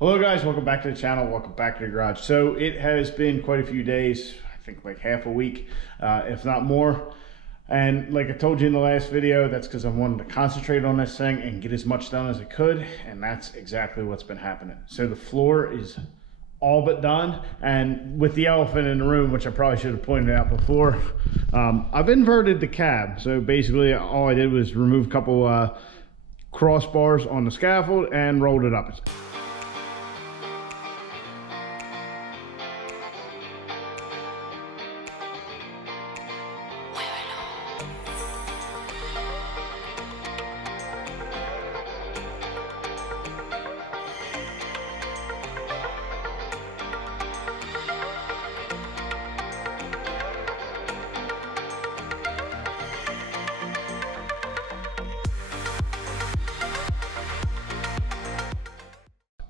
Hello guys, welcome back to the channel, welcome back to the garage. So it has been quite a few days, I think like half a week, if not more. And like I told you in the last video, that's because I wanted to concentrate on this thing and get as much done as I could. And that's exactly what's been happening. So the floor is all but done. And with the elephant in the room, which I probably should have pointed out before, I've inverted the cab. So basically all I did was remove a couple crossbars on the scaffold and rolled it up.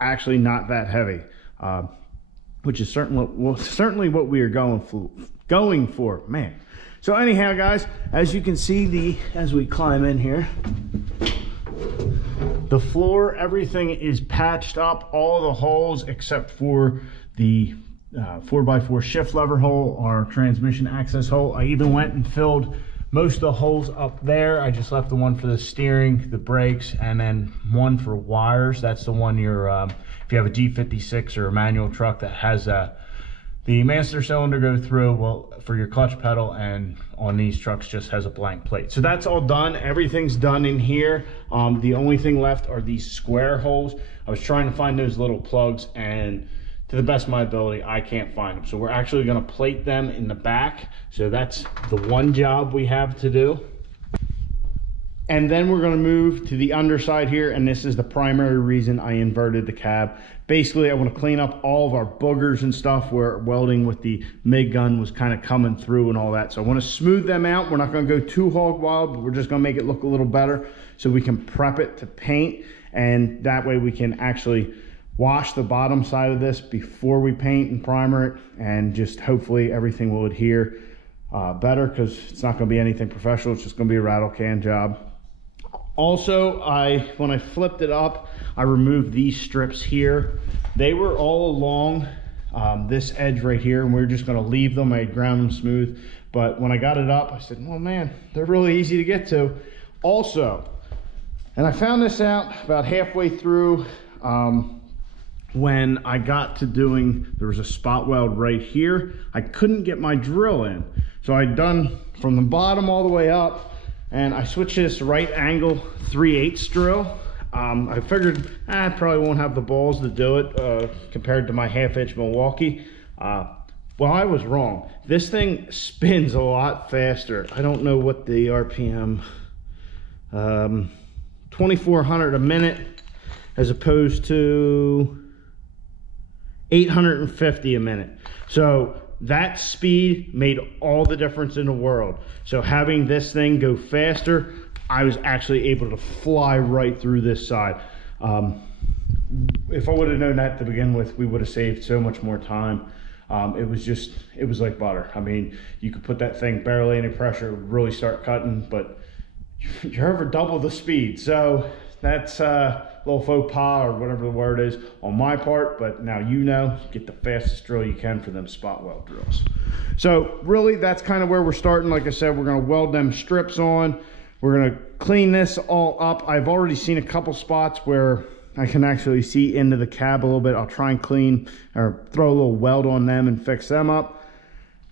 Actually not that heavy, which is certainly what we are going for, man. So anyhow guys, as you can see, as we climb in here, the floor, everything is patched up, all the holes except for the 4x4 shift lever hole, our transmission access hole. I even went and filled most of the holes up there. I just left the one for the steering, the brakes, and then one for wires. That's the one if you have a G56 or a manual truck that has the master cylinder go through, well, for your clutch pedal, and on these trucks just has a blank plate. So that's all done. Everything's done in here. The only thing left are these square holes. I was trying to find those little plugs, and to the best of my ability, I can't find them. So we're actually gonna plate them in the back. So that's the one job we have to do. And then we're gonna move to the underside here, and this is the primary reason I inverted the cab. Basically, I wanna clean up all of our boogers and stuff where welding with the MIG gun was kind of coming through and all that. So I wanna smooth them out. We're not gonna go too hog wild, but we're just gonna make it look a little better so we can prep it to paint, and that way we can actually wash the bottom side of this before we paint and primer it, and just hopefully everything will adhere better, because it's not going to be anything professional. It's just going to be a rattle can job. Also, when I flipped it up, I removed these strips here. They were all along this edge right here, and we were just going to leave them. I had ground them smooth, but when I got it up, I said, well man, they're really easy to get to. Also, and I found this out about halfway through, when I got to there was a spot weld right here. I couldn't get my drill in. So I'd done from the bottom all the way up, and I switched this right angle 3/8 drill. I figured I probably won't have the balls to do it compared to my 1/2 inch Milwaukee. Well, I was wrong. This thing spins a lot faster. I don't know what the RPM, 2,400 a minute as opposed to 850 a minute. So that speed made all the difference in the world. So having this thing go faster, I was actually able to fly right through this side. If I would have known that to begin with, we would have saved so much more time. It was like butter. I mean, you could put that thing barely any pressure, really start cutting, but you're over double the speed. So that's little faux pas or whatever the word is on my part, but now you know, get the fastest drill you can for them spot weld drills. So really, that's kind of where we're starting. Like I said, we're going to weld them strips on. We're going to clean this all up. I've already seen a couple spots where I can actually see into the cab a little bit. I'll try and clean or throw a little weld on them and fix them up.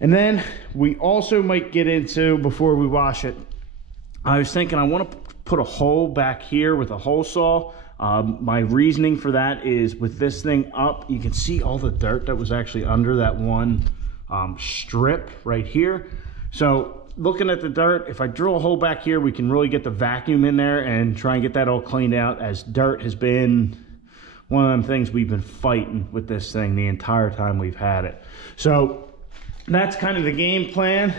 And then we also might get into, before we wash it, I was thinking I want to put a hole back here with a hole saw. My reasoning for that is, with this thing up, you can see all the dirt that was actually under that one strip right here. So looking at the dirt, if I drill a hole back here, we can really get the vacuum in there and try and get that all cleaned out, as dirt has been one of them things we've been fighting with this thing the entire time we've had it. So that's kind of the game plan.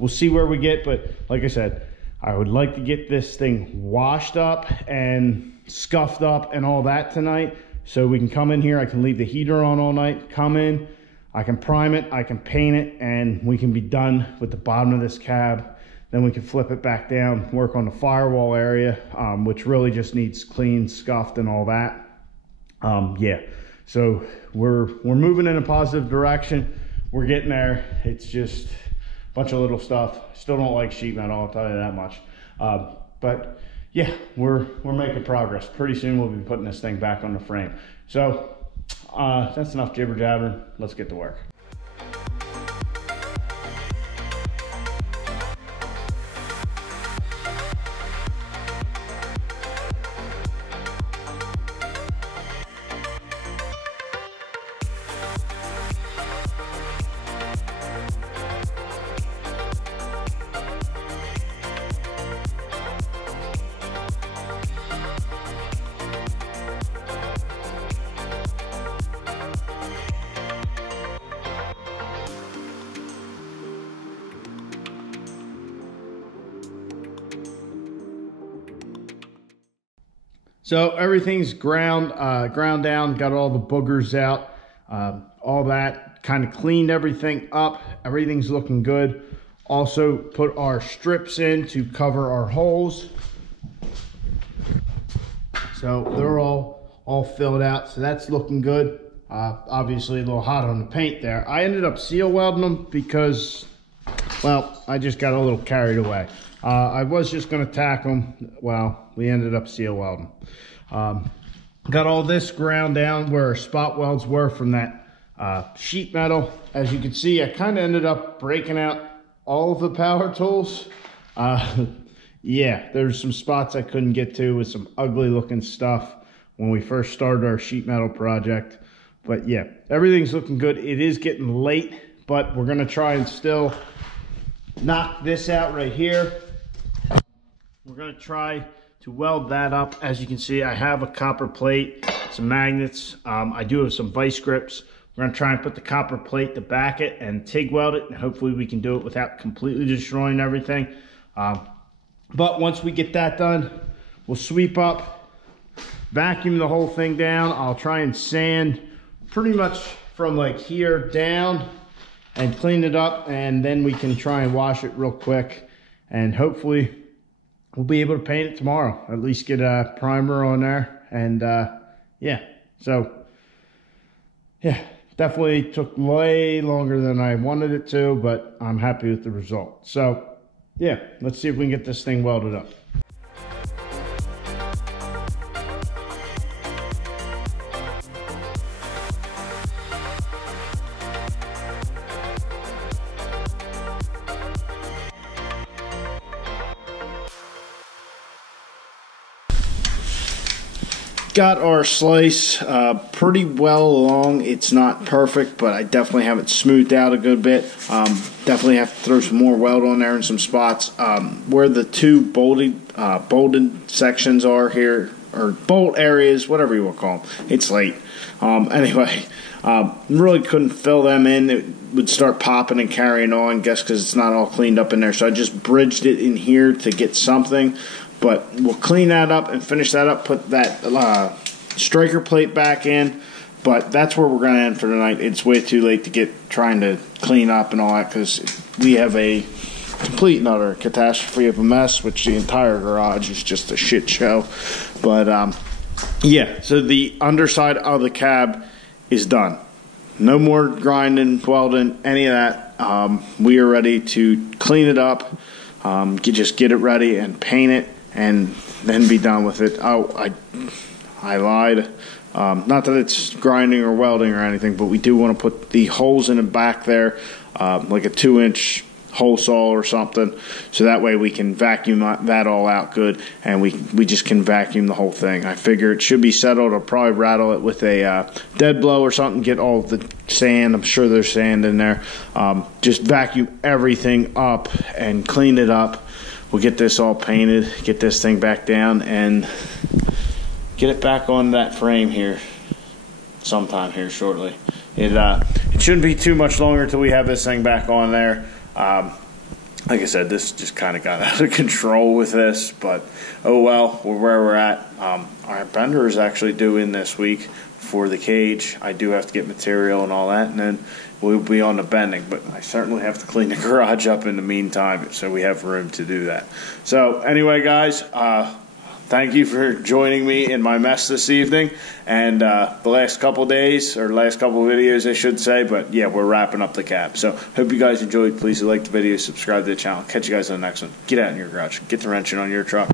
We'll see where we get, but like I said, I would like to get this thing washed up and scuffed up and all that tonight, so we can come in here. I can leave the heater on all night, come in, I can prime it, I can paint it, and we can be done with the bottom of this cab. Then we can flip it back down, work on the firewall area, which really just needs clean, scuffed, and all that. Yeah, so we're moving in a positive direction. We're getting there. It's just a bunch of little stuff. Still don't like sheet metal, I'll tell you that much. But yeah, we're making progress. Pretty soon we'll be putting this thing back on the frame. So that's enough jibber jabbering. Let's get to work. So everything's ground down, got all the boogers out, all that, kind of cleaned everything up. Everything's looking good. Also put our strips in to cover our holes. So they're all filled out, so that's looking good. Obviously a little hot on the paint there. I ended up seal welding them because, well, I just got a little carried away. I was just going to tack them. Well, we ended up seal welding. Got all this ground down where our spot welds were from that sheet metal. As you can see, I kind of ended up breaking out all of the power tools. Yeah, there's some spots I couldn't get to with some ugly looking stuff when we first started our sheet metal project. But yeah, everything's looking good. It is getting late, but we're going to try and still knock this out right here. We're going to try to weld that up. As you can see, I have a copper plate, some magnets. I do have some vice grips. We're going to try and put the copper plate to back it and TIG weld it, and hopefully we can do it without completely destroying everything. But once we get that done, we'll sweep up, vacuum the whole thing down. I'll try and sand pretty much from like here down and clean it up, and then we can try and wash it real quick, and hopefully we'll be able to paint it tomorrow. At least get a primer on there, and yeah. So yeah, definitely took way longer than I wanted it to, but I'm happy with the result. So yeah, let's see if we can get this thing welded up. Got our slice pretty well along. It's not perfect, but I definitely have it smoothed out a good bit. Definitely have to throw some more weld on there in some spots. Where the two bolted sections are here, or bolt areas, whatever you want to call them. It's late. Anyway, really couldn't fill them in. It would start popping and carrying on, guess because it's not all cleaned up in there. So I just bridged it in here to get something. But we'll clean that up and finish that up, put that striker plate back in. But that's where we're going to end for tonight. It's way too late to get trying to clean up and all that, because we have a complete and utter catastrophe of a mess, which the entire garage is just a shit show. But yeah, so the underside of the cab is done. No more grinding, welding, any of that. We are ready to clean it up, just get it ready and paint it, and then be done with it. Oh, I lied. Not that it's grinding or welding or anything, but we do want to put the holes in the back there, like a 2-inch hole saw or something, so that way we can vacuum that all out good, and we just can vacuum the whole thing. I figure it should be settled. I'll probably rattle it with a dead blow or something, get all of the sand. I'm sure there's sand in there. Just vacuum everything up and clean it up. We'll get this all painted, get this thing back down, and get it back on that frame here sometime here shortly. It shouldn't be too much longer until we have this thing back on there. Like I said, this just kind of got out of control with this, but oh well, we're where we're at. Our bender is actually due in this week for the cage. I do have to get material and all that, and then we'll be on the bending, but I certainly have to clean the garage up in the meantime, so we have room to do that. So anyway, guys, thank you for joining me in my mess this evening. And the last couple days, or last couple videos, I should say. But yeah, we're wrapping up the cab. So hope you guys enjoyed. Please like the video, subscribe to the channel. Catch you guys on the next one. Get out in your garage. Get the wrenching on your truck.